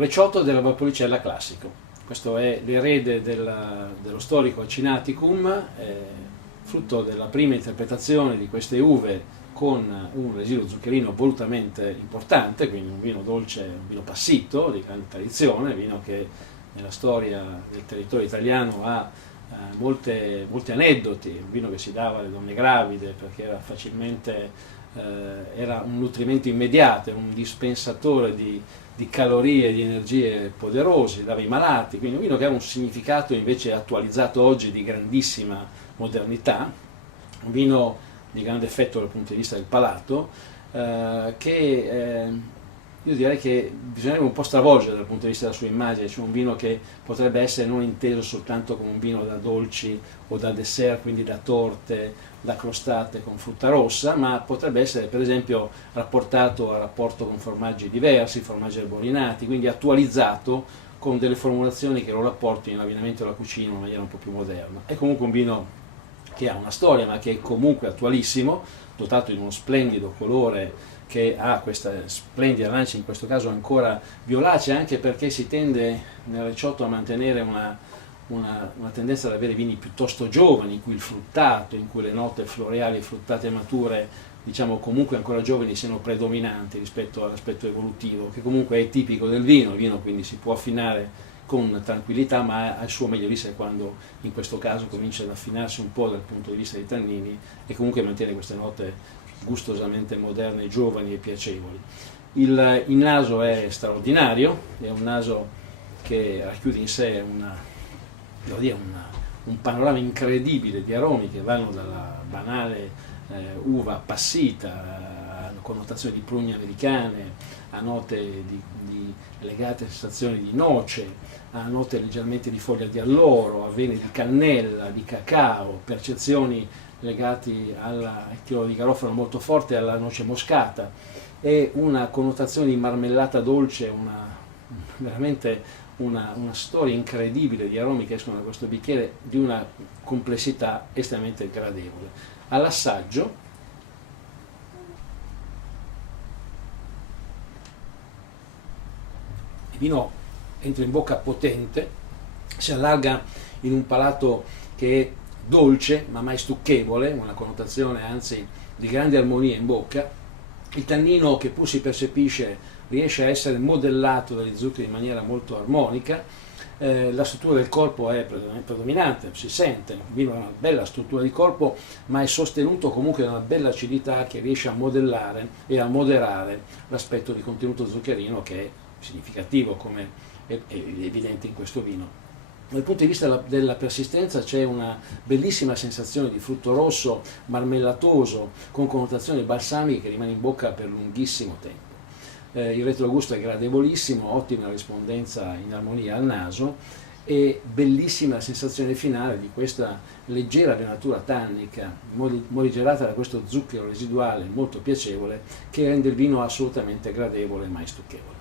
Recioto della Valpolicella classico. Questo è l'erede dello storico Acinaticum, frutto della prima interpretazione di queste uve con un residuo zuccherino volutamente importante, quindi un vino dolce, un vino passito di grande tradizione, vino che nella storia del territorio italiano ha molti aneddoti, un vino che si dava alle donne gravide perché era facilmente era un nutrimento immediato, un dispensatore di calorie e di energie poderosi, dava ai malati, quindi un vino che ha un significato invece attualizzato oggi di grandissima modernità, un vino di grande effetto dal punto di vista del palato, che io direi che bisognerebbe un po' stravolgere dal punto di vista della sua immagine, cioè un vino che potrebbe essere non inteso soltanto come un vino da dolci o da dessert, quindi da torte, da crostate con frutta rossa, ma potrebbe essere per esempio rapportato a rapporto con formaggi diversi, formaggi arborinati, quindi attualizzato con delle formulazioni che lo rapportino all'abbinamento della cucina in una maniera un po' più moderna. È comunque un vino che ha una storia, ma che è comunque attualissimo, dotato di uno splendido colore che ha questa splendida arancia, in questo caso ancora violacea, anche perché si tende nel Recioto a mantenere una tendenza ad avere vini piuttosto giovani, in cui il fruttato, in cui le note floreali e fruttate mature, diciamo comunque ancora giovani, siano predominanti rispetto all'aspetto evolutivo, che comunque è tipico del vino. Il vino quindi si può affinare con tranquillità, ma ha il suo meglio di sé quando in questo caso comincia ad affinarsi un po' dal punto di vista dei tannini e comunque mantiene queste note gustosamente moderne, giovani e piacevoli. Il naso è straordinario, è un naso che racchiude in sé un panorama incredibile di aromi che vanno dalla banale uva appassita a connotazioni di prugne americane, a note legate a sensazioni di noce, a note leggermente di foglia di alloro, a veni di cannella, di cacao, percezioni legati al chiaro di garofano molto forte e alla noce moscata, e una connotazione di marmellata dolce, veramente una storia incredibile di aromi che escono da questo bicchiere di una complessità estremamente gradevole. All'assaggio il vino entra in bocca potente, si allarga in un palato che è dolce ma mai stucchevole, una connotazione anzi di grande armonia in bocca. Il tannino, che pur si percepisce, riesce a essere modellato dagli zuccheri in maniera molto armonica. La struttura del corpo è predominante, si sente, il vino ha una bella struttura di corpo, ma è sostenuto comunque da una bella acidità che riesce a modellare e a moderare l'aspetto di contenuto zuccherino, che è significativo, come è evidente in questo vino. Dal punto di vista della persistenza c'è una bellissima sensazione di frutto rosso marmellatoso con connotazioni balsamiche che rimane in bocca per lunghissimo tempo. Il retrogusto è gradevolissimo, ottima rispondenza in armonia al naso e bellissima la sensazione finale di questa leggera venatura tannica morigerata da questo zucchero residuale molto piacevole, che rende il vino assolutamente gradevole e mai stucchevole.